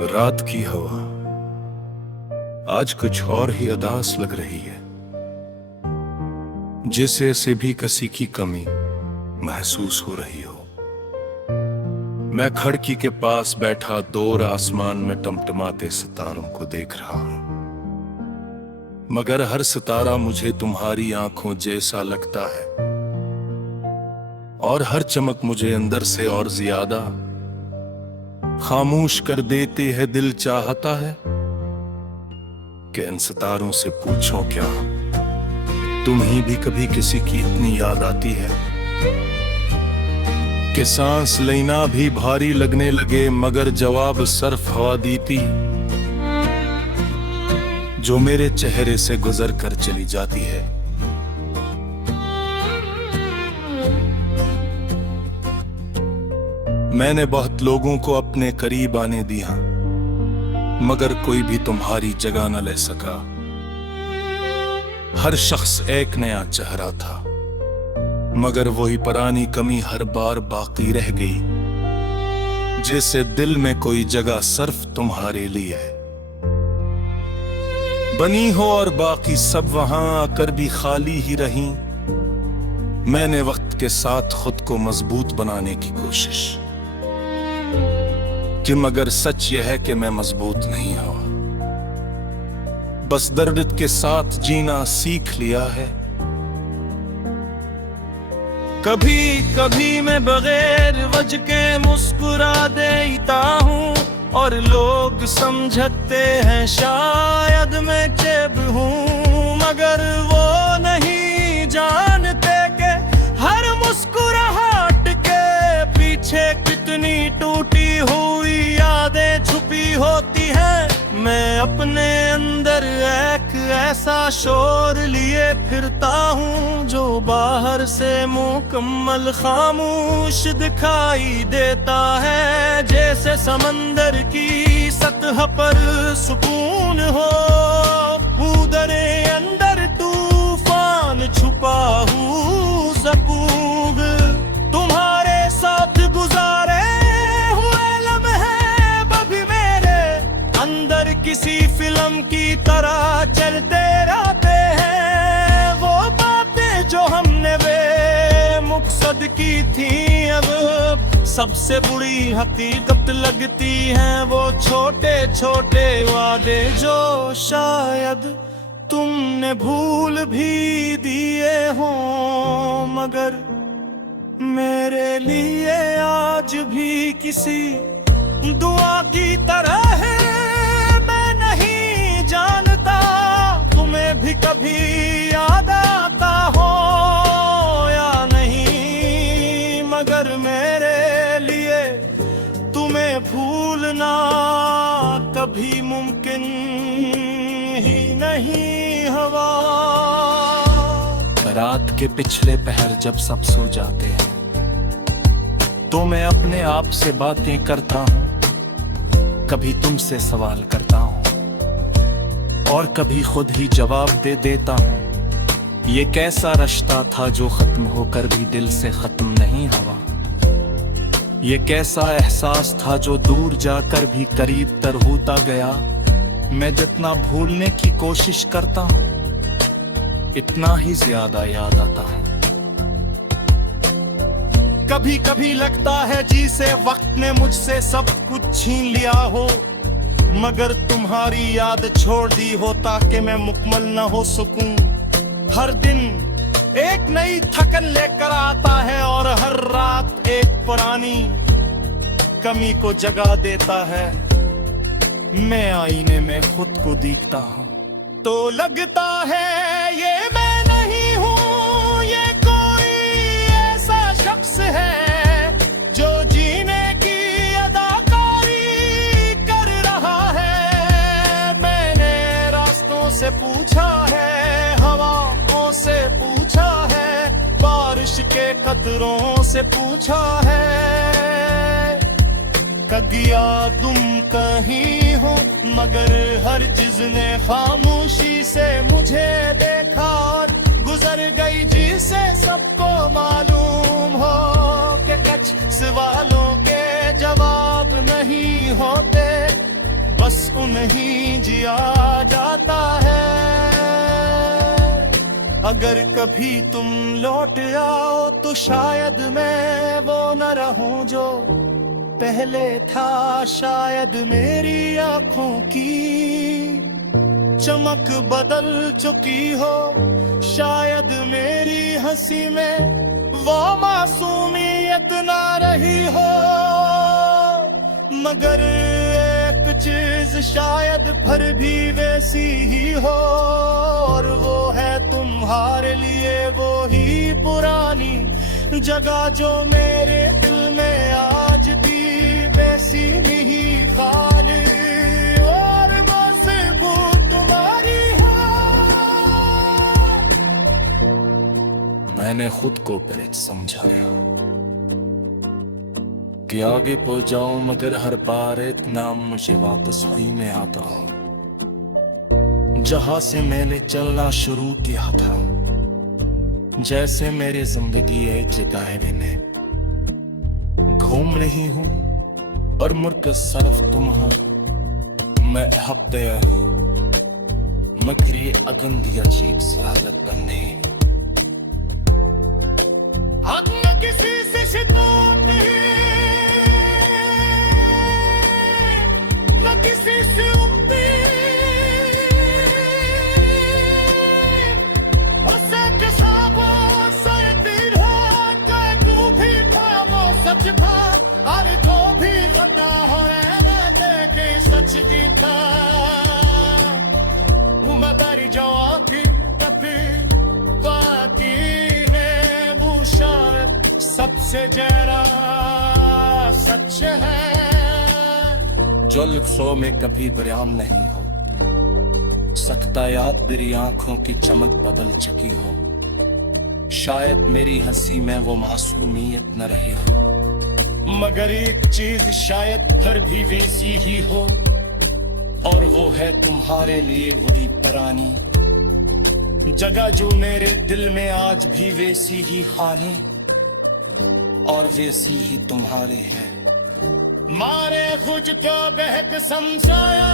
रात की हवा आज कुछ और ही अदास लग रही है, जैसे से भी किसी की कमी महसूस हो रही हो। मैं खिड़की के पास बैठा दूर आसमान में टमटमाते सितारों को देख रहा हूं, मगर हर सितारा मुझे तुम्हारी आंखों जैसा लगता है, और हर चमक मुझे अंदर से और ज्यादा खामोश कर देती है। दिल चाहता है कि इन सितारों से पूछो, क्या तुम्हें भी कभी किसी की इतनी याद आती है कि सांस लेना भी भारी लगने लगे, मगर जवाब सिर्फ हवा देती जो मेरे चेहरे से गुजर कर चली जाती है। मैंने बहुत लोगों को अपने करीब आने दिया, मगर कोई भी तुम्हारी जगह न ले सका। हर शख्स एक नया चेहरा था, मगर वही पुरानी कमी हर बार बाकी रह गई, जैसे दिल में कोई जगह सिर्फ तुम्हारे लिए बनी हो और बाकी सब वहां आकर भी खाली ही रही। मैंने वक्त के साथ खुद को मजबूत बनाने की कोशिश कि, मगर सच यह है कि मैं मजबूत नहीं हूं, बस दर्द के साथ जीना सीख लिया है। कभी कभी मैं बगैर वजह के मुस्कुरा देता हूँ, और लोग समझते हैं शायद मैं चेब हूँ, मगर वो नहीं जानते कि हर मुस्कुराहट के पीछे कितनी टूटी हुई यादें छुपी होती हैं। मैं अपने अंदर एक ऐसा शोर लिए फिरता हूँ जो बाहर से मुकम्मल खामोश दिखाई देता है, जैसे समंदर की सतह पर सुकून हो, उधर अंदर तूफान छुपा हूँ सकून। तुम्हारे साथ गुजारे हुए लम्हे बभी मेरे अंदर किसी फिल्म की तरह चलते रहते हैं। वो बातें जो हमने वे मकसद की थी, अब सबसे बुरी हकीकत लगती हैं। वो छोटे छोटे वादे जो शायद तुमने भूल भी दिए हों, मगर मेरे लिए आज भी किसी दुआ की तरह है। मैं नहीं जानता तुम्हें भी कभी याद आता हो या नहीं, मगर मेरे लिए तुम्हें भूलना कभी मुमकिन ही नहीं हवा। रात के पिछले पहर जब सब सो जाते हैं, तो मैं अपने आप से बातें करता हूँ, कभी तुमसे सवाल करता हूँ और कभी खुद ही जवाब दे देता हूँ। ये कैसा रिश्ता था जो खत्म होकर भी दिल से खत्म नहीं हुआ? ये कैसा एहसास था जो दूर जाकर भी करीब तर होता गया? मैं जितना भूलने की कोशिश करता हूँ, इतना ही ज्यादा याद आता है। कभी कभी लगता है जिसे वक्त ने मुझसे सब कुछ छीन लिया हो, मगर तुम्हारी याद छोड़ दी हो ताकि मैं मुकम्मल न हो सकूं। हर दिन एक नई थकन लेकर आता है और हर रात एक पुरानी कमी को जगा देता है। मैं आईने में खुद को देखता हूँ तो लगता है ये मैं नहीं हूँ, ये कोई ऐसा शख्स है जो जीने की अदाकारी कर रहा है। मैंने रास्तों से पूछा है, हवाओं से पूछा है, बारिश के कतरों से पूछा है, कगिया तुम कहीं हो, मगर हर चीज ने खामोशी से मुझे देखा और गुजर गई, जिसे सबको मालूम हो कि कुछ सवालों के जवाब नहीं होते। बस उन्हीं जिया जाता है। अगर कभी तुम लौट आओ तो शायद मैं वो न रहूं जो पहले था। शायद मेरी आंखों की चमक बदल चुकी हो, शायद मेरी हंसी में वो मासूमियत ना रही हो। मगर एक चीज शायद फिर भी वैसी ही हो, और वो है तुम्हारे लिए वो ही पुरानी जगह जो मेरे दिल में आज भी वैसी नहीं खाली, और बस वो तुम्हारी है। मैंने खुद को पहले समझाया कि आगे पहुंच जाऊं, मगर हर बार इतना मुझे वापस वही में आता हूं जहां से मैंने चलना शुरू किया था। जैसे मेरी जिंदगी एक जगह मैंने घूम रही हूं और मुड़कर सरफ तुम्हारा मैं हफ्ते मगर ये अगंदी अजीब सी हालत बन गई। अब न किसी से शिकायत नहीं, न किसी से उम्मीद, हंसे के साबुन से तीर है कि तू भी था वो सच था, अरे तो भी पता हो रहने दे कि सच की था। मगर जवाब भी कभी बाकी ने वो शायद सबसे जरा सच है जो लफ्ज़ों में कभी बयान नहीं हो सकता। याद तेरी आंखों की चमक बदल चुकी हो, शायद मेरी हंसी में वो मासूमियत न रही हो। मगर एक चीज शायद फिर भी वैसी ही हो, और वो है तुम्हारे लिए वही पुरानी जगह जो मेरे दिल में आज भी वैसी ही खाने और वैसी ही तुम्हारे है। मारे खुद को बहक समझाया